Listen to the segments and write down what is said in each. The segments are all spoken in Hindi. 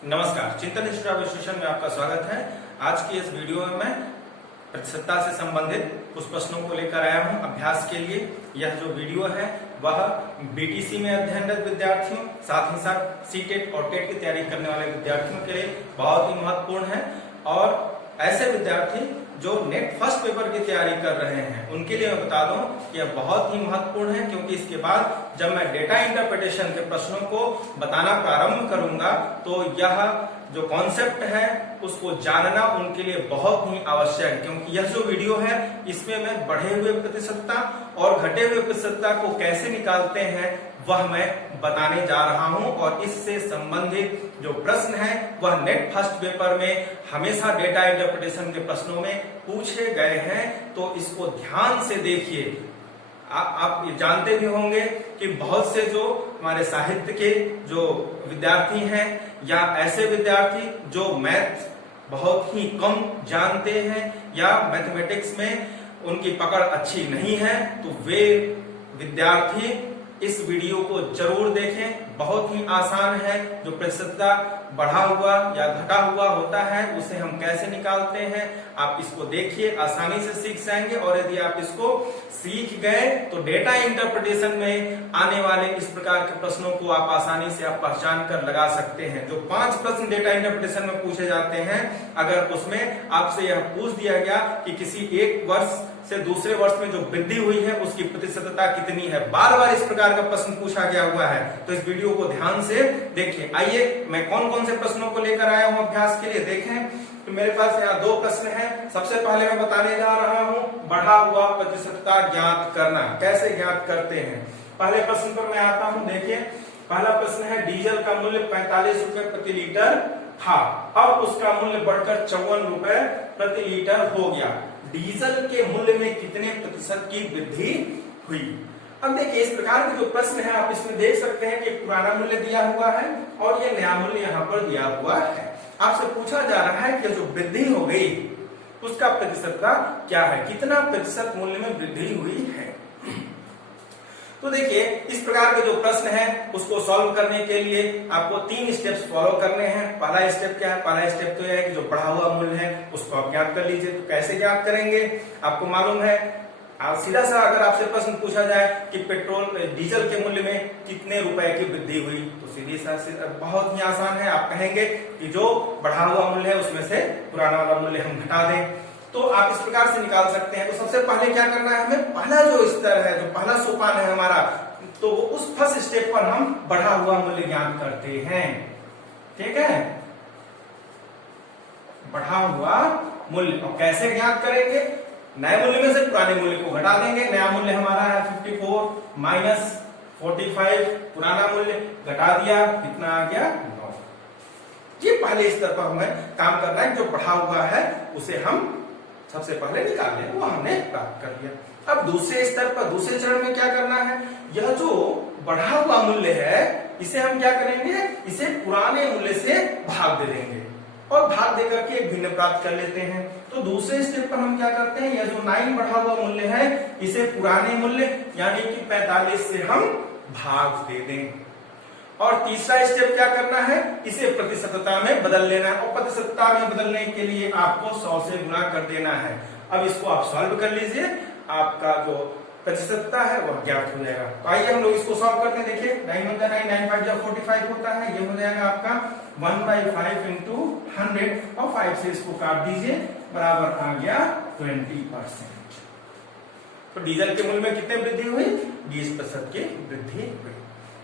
नमस्कार, चिंतन इंस्टीट्यूट में आपका स्वागत है। आज की इस वीडियो में मैं प्रतिशतता से संबंधित कुछ प्रश्नों को लेकर आया हूं अभ्यास के लिए। यह जो वीडियो है वह बीटीसी में अध्ययनरत विद्यार्थियों, साथ ही साथ सीटेट और टेट की तैयारी करने वाले विद्यार्थियों के लिए बहुत ही महत्वपूर्ण है। और ऐसे विद्यार्थी जो नेट फर्स्ट पेपर की तैयारी कर रहे हैं उनके लिए मैं बता दूं कि यह बहुत ही महत्वपूर्ण है, क्योंकि इसके बाद जब मैं डेटा इंटरप्रिटेशन के प्रश्नों को बताना प्रारंभ करूंगा तो यह जो कॉन्सेप्ट है उसको जानना उनके लिए बहुत ही आवश्यक है। क्योंकि यह जो वीडियो है इसमें मैं बढ़े हुए प्रतिशतता और घटे हुए प्रतिशतता को कैसे निकालते हैं वह मैं बताने जा रहा हूं। और इससे संबंधित जो प्रश्न है वह नेट फर्स्ट पेपर में हमेशा डेटा इंटरप्रिटेशन के प्रश्नों में पूछे गए हैं, तो इसको ध्यान से देखिए। आप ये जानते भी होंगे कि बहुत से जो हमारे साहित्य के जो विद्यार्थी हैं या ऐसे विद्यार्थी जो मैथ बहुत ही कम जानते हैं या मैथमेटिक्स में उनकी पकड़ अच्छी नहीं है, तो वे विद्यार्थी इस वीडियो को जरूर देखें। बहुत ही आसान है। जो प्रतिशतता बढ़ा हुआ या घटा हुआ होता है उसे हम कैसे निकालते हैं, आप इसको देखिए, आसानी से सीख जाएंगे। और यदि आप इसको सीख गए तो डेटा इंटरप्रिटेशन में आने वाले इस प्रकार के प्रश्नों को आप आसानी से आप पहचान कर लगा सकते हैं। जो 5 प्रश्न डेटा इंटरप्रिटेशन में पूछे जाते हैं, अगर उसमें आपसे यह पूछ दिया गया कि किसी एक वर्ष से दूसरे वर्ष में जो वृद्धि हुई है उसकी प्रतिशतता कितनी है, बार बार इस प्रकार का प्रश्न पूछा गया हुआ है, तो इस वीडियो को ध्यान से देखिए। आइए मैं कौन कौन से प्रश्नों को लेकर आया हूं अभ्यास के लिए देखें। तो मेरे पास यहाँ 2 प्रश्न हैं। सबसे पहले मैं बताने जा रहा हूं बढ़ा हुआ प्रतिशतता ज्ञात करना कैसे ज्ञात करते हैं। पहले प्रश्न पर मैं आता हूं। देखिए, पहला प्रश्न है डीजल का मूल्य 45 रुपए प्रति लीटर था, अब उसका मूल्य बढ़कर 54 रुपए प्रति लीटर हो गया। डीजल के मूल्य में कितने प्रतिशत की वृद्धि हुई। अब देखिए, इस प्रकार के जो प्रश्न है आप इसमें देख सकते हैं कि पुराना मूल्य दिया हुआ है और ये नया मूल्य यहाँ पर दिया हुआ है। आपसे पूछा जा रहा है कि जो वृद्धि हो गई उसका प्रतिशतता क्या है, कितना प्रतिशत मूल्य में वृद्धि हुई है। तो देखिए, इस प्रकार के जो प्रश्न है उसको सॉल्व करने के लिए आपको 3 स्टेप्स फॉलो करने हैं। पहला स्टेप क्या है? पहला स्टेप तो यह है कि जो बढ़ा हुआ मूल्य है उसको आप ज्ञात कर लीजिए। तो कैसे ज्ञात करेंगे? आपको मालूम है, आप सीधा सा अगर आपसे प्रश्न पूछा जाए कि पेट्रोल डीजल के मूल्य में कितने रुपए की वृद्धि हुई, तो सीधी सा बहुत ही आसान है। आप कहेंगे कि जो बढ़ा हुआ मूल्य है उसमें से पुराना वाला मूल्य हम घटा दें, तो आप इस प्रकार से निकाल सकते हैं। तो सबसे पहले क्या करना है हमें, पहला जो स्तर है, जो पहला सोपान है हमारा, तो उस फर्स्ट स्टेप पर हम बढ़ा हुआ मूल्य ज्ञात करते हैं। ठीक है, बढ़ा हुआ मूल्य। और कैसे ज्ञात करेंगे? नए मूल्य में से पुराने मूल्य को घटा देंगे। नया मूल्य हमारा है 54 माइनस 45, पुराना मूल्य घटा दिया, कितना आ गया? 9। ये पहले स्तर पर हमें काम करना है। जो बढ़ा हुआ है उसे हम सबसे पहले निकाल लें, वो हमने प्राप्त कर लिया। अब दूसरे स्तर पर, दूसरे चरण में क्या करना है, यह जो बढ़ा हुआ मूल्य है इसे हम क्या करेंगे, इसे पुराने मूल्य से भाग दे देंगे और भाग देकर के एक भिन्न प्राप्त कर लेते हैं। तो दूसरे स्टेप पर हम क्या करते हैं, यह जो 9 बढ़ा हुआ मूल्य है इसे पुराने मूल्य यानी कि 45 से हम भाग दे दें। और तीसरा स्टेप क्या करना है, इसे प्रतिशतता में बदल लेना है। और प्रतिशतता में बदलने के लिए आपको 100 से गुणा कर देना है। अब इसको आप सॉल्व कर लीजिए, आपका जो प्रतिशतता है वह ज्ञात हो जाएगा। तो आइए हम लोग इसको सॉल्व करते हैं। देखिए, 9 होता है 9, 9 5 जब 45 होता है, ये हो जाएगा आपका 1/5 इंटू 100 और 5 से इसको काट दीजिए, बराबर आ गया 20%। तो डीजल के मूल्य में कितने वृद्धि हुई? 20% की वृद्धि हुई।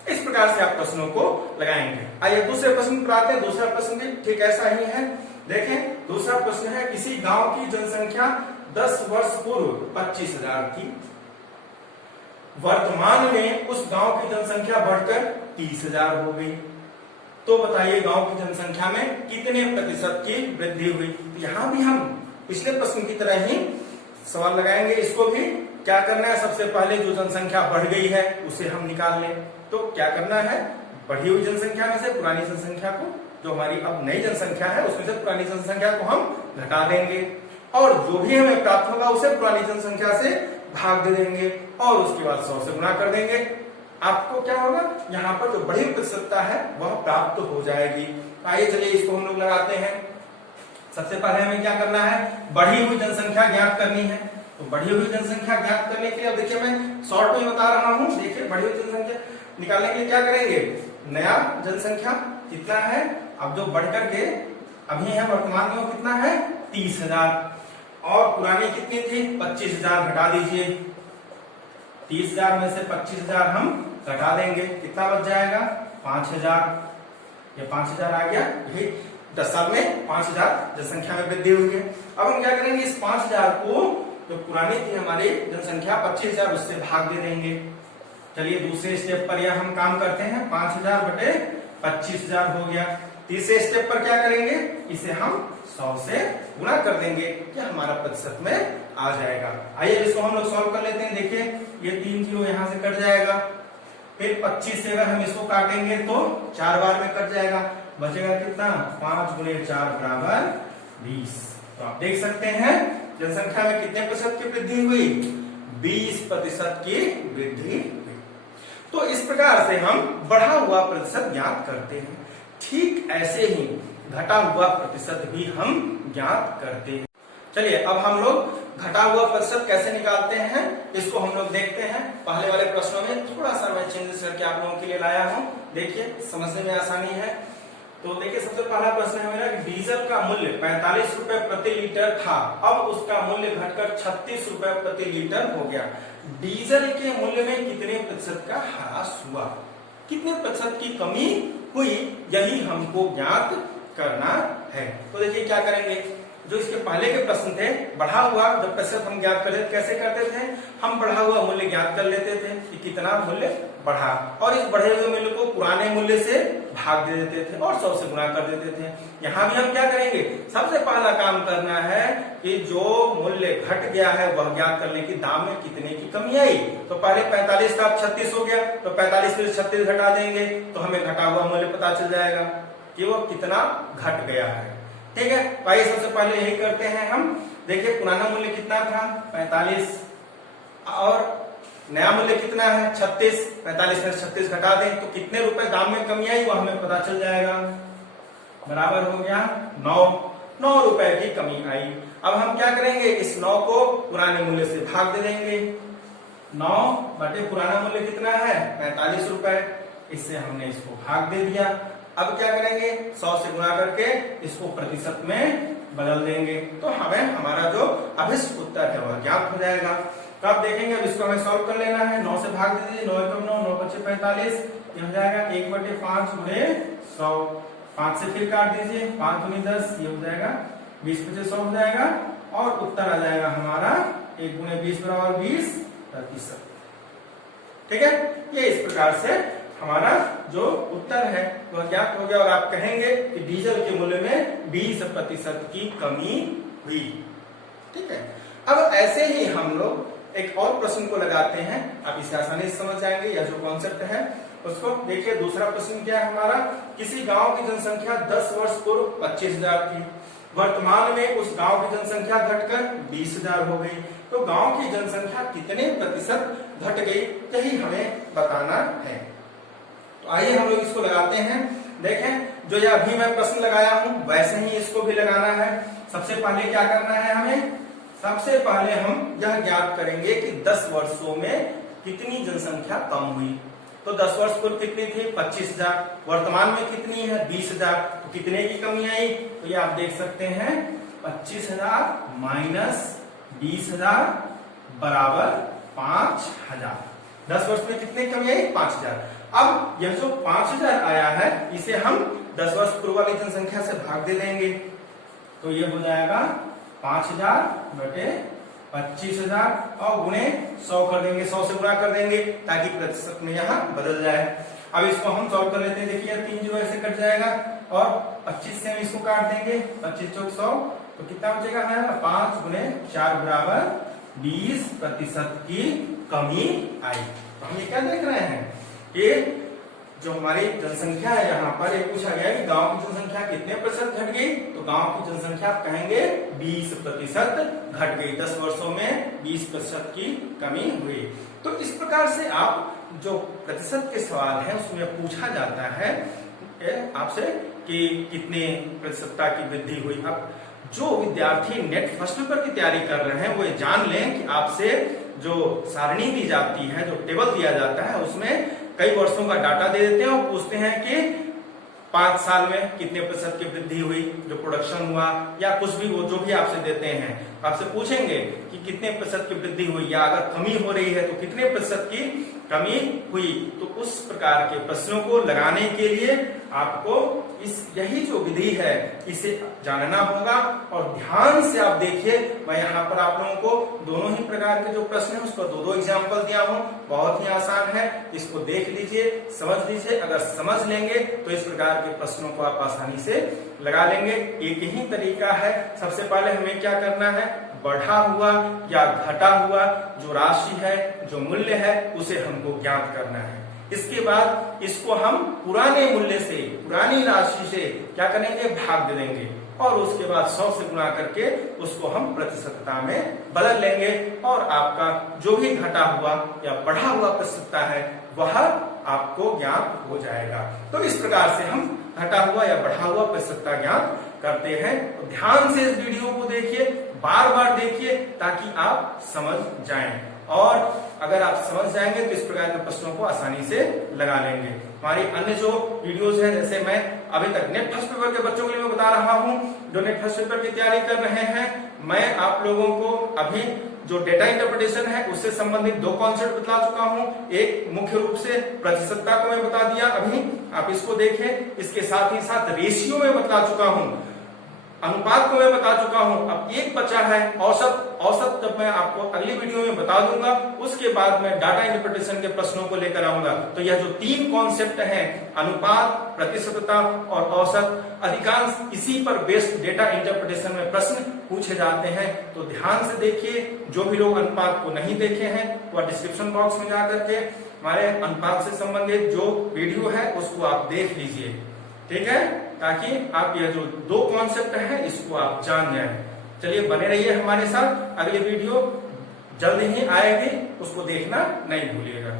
इस प्रकार से आप प्रश्नों को लगाएंगे। आइए दूसरे प्रश्न पर आते हैं। दूसरा प्रश्न भी ठीक ऐसा ही है। देखें, दूसरा प्रश्न है किसी गांव की जनसंख्या 10 वर्ष पूर्व 25,000 थी, वर्तमान में उस गांव की जनसंख्या बढ़कर 30,000 हो गई। तो बताइए गांव की जनसंख्या में कितने प्रतिशत की वृद्धि हुई। यहां भी हम पिछले प्रश्न की तरह ही सवाल लगाएंगे। इसको भी क्या करना है, सबसे पहले जो जनसंख्या बढ़ गई है उसे हम निकाल लें। तो क्या करना है, बढ़ी हुई जनसंख्या में से पुरानी जनसंख्या को, जो हमारी अब नई जनसंख्या है उसमें से पुरानी जनसंख्या को हम घटा देंगे और जो भी हमें प्राप्त होगा उसे पुरानी जनसंख्या से भाग दे देंगे और उसके बाद 100 से गुणा कर देंगे। आपको क्या होगा, यहाँ पर जो बढ़ी प्रतिशतता है वह प्राप्त हो जाएगी। आइए चलिए इसको हम लोग लगाते हैं। सबसे पहले हमें क्या करना है, बढ़ी हुई जनसंख्या ज्ञात करनी है। तो बढ़ी हुई जनसंख्या ज्ञात करने के लिए अब देखिए मैं शॉर्ट में बता रहा हूं। देखिए बढ़ी हुई जनसंख्या निकालने के लिए क्या करेंगे, नया जनसंख्या कितना है, अब जो बढ़ करके अभी है वर्तमान में वो कितना है 30,000, और पुरानी कितनी थी 25,000, घटा दीजिए। 30,000 में से 25,000 हम घटा देंगे, कितना बच जाएगा 5,000। ये 5,000 आ गया, यही 10 साल में 5,000 जनसंख्या में वृद्धि हुई है। अब हम क्या करेंगे, इस 5,000 को जो पुरानी थी हमारी जनसंख्या 25,000 उससे भाग दे देंगे। चलिए दूसरे स्टेप पर यह हम काम करते हैं, 5,000 बटे 25,000 हो गया। तीसरे स्टेप पर क्या करेंगे, इसे हम 100 से गुणा कर देंगे, कि हमारा प्रतिशत में आ जाएगा। आइए इसको हम लोग सॉल्व कर लेते हैं। देखिए ये 3 जीरो यहाँ से कट जाएगा, फिर 25 से अगर हम इसको काटेंगे तो 4 बार में कट जाएगा, बचेगा कितना 5 गुणे 4 बराबर 20। तो आप देख सकते हैं जनसंख्या में कितने प्रतिशत की वृद्धि हुई, 20% की वृद्धि हुई। तो इस प्रकार से हम बढ़ा हुआ प्रतिशत ज्ञात करते हैं। ठीक ऐसे ही घटा हुआ प्रतिशत भी हम ज्ञात करते हैं। चलिए अब हम लोग घटा हुआ प्रतिशत कैसे निकालते हैं इसको हम लोग देखते हैं। पहले वाले प्रश्नों में थोड़ा सा मैं चेंजेस करके आप लोगों के लिए लाया हूं, देखिए समझने में आसानी है। तो देखिए सबसे पहला प्रश्न है मेरा, डीजल का मूल्य 45 रुपए प्रति लीटर था, अब उसका मूल्य घटकर 36 रुपए प्रति लीटर हो गया। डीजल के मूल्य में कितने प्रतिशत का ह्रास हुआ, कितने प्रतिशत की कमी हुई, यही हमको ज्ञात करना है। तो देखिए क्या करेंगे, जो इसके पहले के प्रश्न थे बढ़ा हुआ जब प्रतिशत हम ज्ञात करते कैसे करते थे, हम बढ़ा हुआ मूल्य ज्ञात कर लेते थे कि कितना मूल्य बढ़ा, और इस बढ़े हुए मूल्य को पुराने मूल्य से भाग दे देते थे और 100 से गुणा कर देते थे। यहाँ भी हम क्या करेंगे, सबसे पहला काम करना है कि जो मूल्य घट गया है वह ज्ञात करने की, दाम में कितने की कमी आई। तो पहले 45 था 36 हो गया, तो 45 में 36 घटा देंगे तो हमें घटा हुआ मूल्य पता चल जाएगा कि वो कितना घट गया है। ठीक है, तो आइए सबसे पहले यही करते हैं हम। देखिए पुराना मूल्य कितना था 45, और नया मूल्य कितना है 36, 45 में 36 घटा दें तो कितने रुपए दाम में कमी आई वो हमें पता चल जाएगा, बराबर हो गया 9 रुपए की कमी आई। अब हम क्या करेंगे, इस 9 को पुराने मूल्य से भाग दे देंगे। 9 बटे पुराना मूल्य कितना है 45 रुपए, इससे हमने इसको भाग दे दिया। अब क्या करेंगे, 100 से गुणा करके इसको प्रतिशत में बदल देंगे, तो हमें हमारा जो अभिष्ट उत्तर है वह ज्ञात हो जाएगा। तो आप देखेंगे अब इसको हमें सॉल्व कर लेना है। 9 से भाग दे दीजिए, 9 एकम 9, 9 पच्चे 45, ये हो जाएगा 1/5 गुणे 100। 5 से फिर काट दीजिए, 5 गुणे 10, ये हो जाएगा 20 पच्चे 100 हो जाएगा, और उत्तर आ जाएगा हमारा 1 गुणे 20 बराबर 20%। ठीक है, ये इस प्रकार से हमारा जो उत्तर है वह ज्ञात हो गया, और आप कहेंगे कि डीजल के मूल्य में 20% की कमी हुई। ठीक है, अब ऐसे ही हम लोग एक और प्रश्न को लगाते हैं, आप इसे आसानी से समझ जाएंगे। यह जो कॉन्सेप्ट है उसको देखिए। दूसरा प्रश्न क्या है हमारा, किसी गांव की जनसंख्या 10 वर्ष पूर्व 25,000 थी, वर्तमान में उस गांव की जनसंख्या घटकर 20,000 हो गई, तो गांव की जनसंख्या कितने प्रतिशत घट गई, यही हमें बताना है। तो आइए हम लोग इसको लगाते हैं। देखें जो ये अभी मैं प्रश्न लगाया हूं वैसे ही इसको भी लगाना है। सबसे पहले क्या करना है हमें, सबसे पहले हम यह ज्ञात करेंगे कि 10 वर्षों में कितनी जनसंख्या कम हुई। तो 10 वर्ष पूर्व कितनी थी 25,000, वर्तमान में कितनी है 20,000, तो कितने की कमी आई, तो ये आप देख सकते हैं 25,000 माइनस 20,000 बराबर 5,000। 10 वर्ष में कितने कमी आई 5,000। अब यह जो 5,000 आया है इसे हम 10 वर्ष पूर्व वाली जनसंख्या से भाग दे देंगे, तो ये हो जाएगा 5,000 बटे 25,000 और गुणे 100 कर देंगे, 100 से गुणा कर देंगे ताकि प्रतिशत में यहाँ बदल जाए। अब इसको हम सॉल्व कर लेते हैं। देखिए 3 जीरो ऐसे कट जाएगा, और 25 से हम इसको काट देंगे, 25 चौक 100, तो कितना बचेगा हमारा 5 गुणे 4 बराबर 20% की कमी आई। तो हम ये क्या देख रहे हैं, ये जो हमारी जनसंख्या है यहाँ पर ये पूछा गया कि गांव की जनसंख्या कितने प्रतिशत घट गई, तो गांव की जनसंख्या आप कहेंगे 20% घट गई। 10 वर्षों में 20% की कमी हुई। तो इस प्रकार से आप जो प्रतिशत के सवाल हैं उसमें पूछा जाता है आपसे कि कितने प्रतिशतता की वृद्धि हुई। अब जो विद्यार्थी नेट फर्स्ट पेपर की तैयारी कर रहे हैं वो ये जान लें कि आपसे जो सारणी दी जाती है, जो टेबल दिया जाता है, उसमें कई वर्षों का डाटा दे देते हैं और पूछते हैं कि 5 साल में कितने प्रतिशत की वृद्धि हुई, जो प्रोडक्शन हुआ या कुछ भी, वो जो भी आपसे देते हैं आपसे पूछेंगे कि कितने प्रतिशत की वृद्धि हुई, या अगर कमी हो रही है तो कितने प्रतिशत की कमी हुई। तो उस प्रकार के प्रश्नों को लगाने के लिए आपको यही जो विधि है इसे जानना होगा। और ध्यान से आप देखिए, मैं यहाँ पर आप लोगों को दोनों ही प्रकार के जो प्रश्न है उसका 2-2 एग्जाम्पल दिया हूँ, बहुत ही आसान है। इसको देख लीजिए, समझ लीजिए। अगर समझ लेंगे तो इस प्रकार के प्रश्नों को आप आसानी से लगा लेंगे। एक ही तरीका है। सबसे पहले हमें क्या करना है, बढ़ा हुआ या घटा हुआ जो राशि है, जो मूल्य है, उसे हमको ज्ञात करना है। इसके बाद इसको हम पुराने मूल्य से, पुरानी राशि से क्या करेंगे, भाग दे देंगे और उसके बाद 100 से गुणा करके उसको हम प्रतिशतता में बदल लेंगे और आपका जो भी घटा हुआ या बढ़ा हुआ प्रतिशतता है वह आपको ज्ञात हो जाएगा। तो इस प्रकार से हम घटा हुआ या बढ़ा हुआ प्रतिशतता ज्ञात करते हैं। तो ध्यान से इस वीडियो को देखिए, बार बार देखिए ताकि आप समझ जाएं, और अगर आप समझ जाएंगे तो इस प्रकार के प्रश्नों को आसानी से लगा लेंगे। हमारी अन्य जो वीडियोस हैं, जैसे मैं अभी तक नेट फर्स्ट पेपर के बच्चों के लिए मैं बता रहा हूं जो नेट फर्स्ट पेपर की तैयारी कर रहे हैं, मैं आप लोगों को अभी जो डेटा इंटरप्रिटेशन है उससे संबंधित 2 कॉन्सेप्ट बता चुका हूं। एक मुख्य रूप से प्रतिशतता को मैं बता दिया अभी, आप इसको देखें। इसके साथ ही साथ रेशियो में बता चुका हूं, अनुपात को मैं बता चुका हूं। अब एक बचा है औसत। औसत जब मैं आपको अगली वीडियो में बता दूंगा, उसके बाद मैं डाटा इंटरप्रिटेशन के प्रश्नों को लेकर आऊंगा। तो यह जो 3 कॉन्सेप्ट हैं, अनुपात, प्रतिशतता और औसत, अधिकांश इसी पर बेस्ड डेटा इंटरप्रिटेशन में प्रश्न पूछे जाते हैं। तो ध्यान से देखिए, जो भी लोग अनुपात को नहीं देखे हैं वह डिस्क्रिप्शन बॉक्स में जाकर के हमारे अनुपात से संबंधित जो वीडियो है उसको आप देख लीजिए, ठीक है, ताकि आप यह जो 2 कॉन्सेप्ट है इसको आप जान जाएं। चलिए बने रहिए हमारे साथ, अगली वीडियो जल्द ही आएगी, उसको देखना नहीं भूलिएगा।